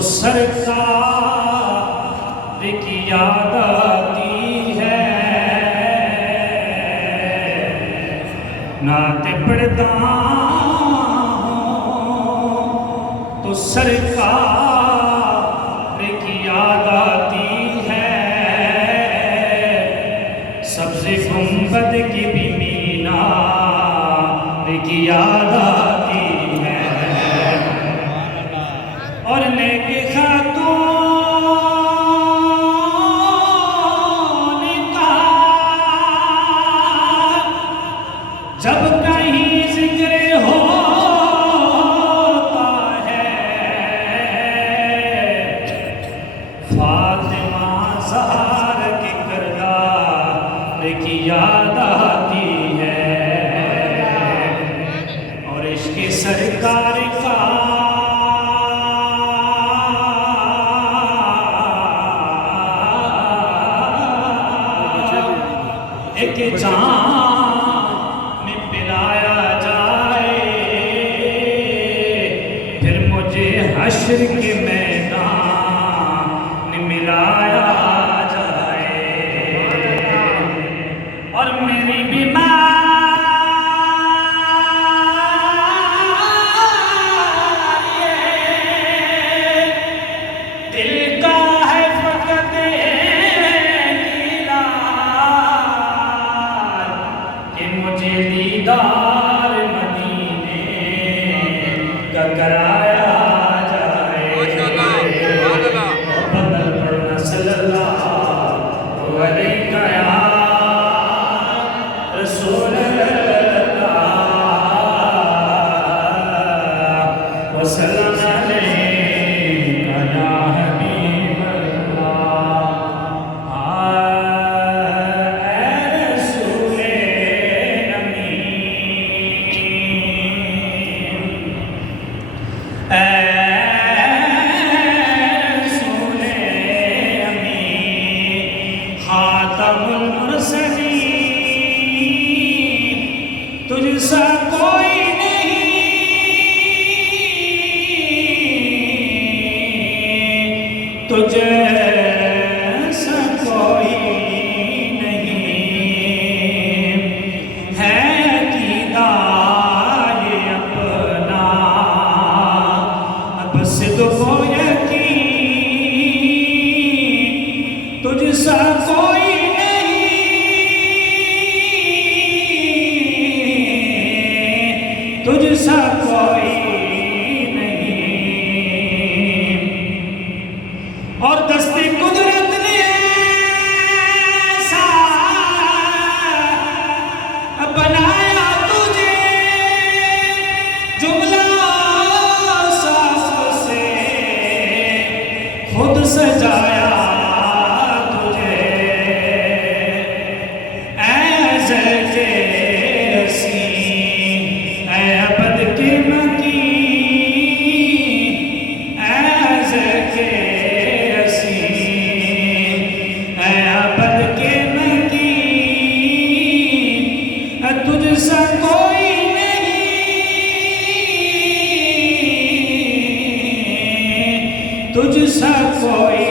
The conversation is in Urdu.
تو سرکار کی یاد آتی ہے، نعت پڑھتا ہوں تو سرکار کی یاد آتی ہے، سبز گنبد کی بھی مینار کی یاد آتی ہے، اور نیک خاتون کا جب کہیں ذکر ہوتا ہے، فاطمہ زہرا کے کردار کی یاد آتی ہے، اور عشق سرکار کا ایک جام میں پلایا جائے، پھر مجھے حشر کے میدان میں ملایا جائے، اور میری بیماری دل کا ہے فقط مجھے دیدار مدینے کا کرایا جائے، بدل پڑھنا صلی اللہ علیہ یا رسول اللہ وسلم علیہ یا حبیب اللہ، اے رسول امین، خاتم المرسلین، تجھ سا کوئی نہیں، تجھ سا کوئی نہیں، ہے دیدار اپنا اب صدق و یقین، تجھ سا کوئی نہیں، تجھ سا کوئی نہیں، اور دست قدرت نے ایسا بنایا تجھے، جملہ صاف سے خود سجایا تجھے، اے ازل کے حسین، اے ابد کے مکین، اے ازل کے حسین، اے ابد کے مکین، تجھ سا کوئی نہیں، تجھ سا کوئی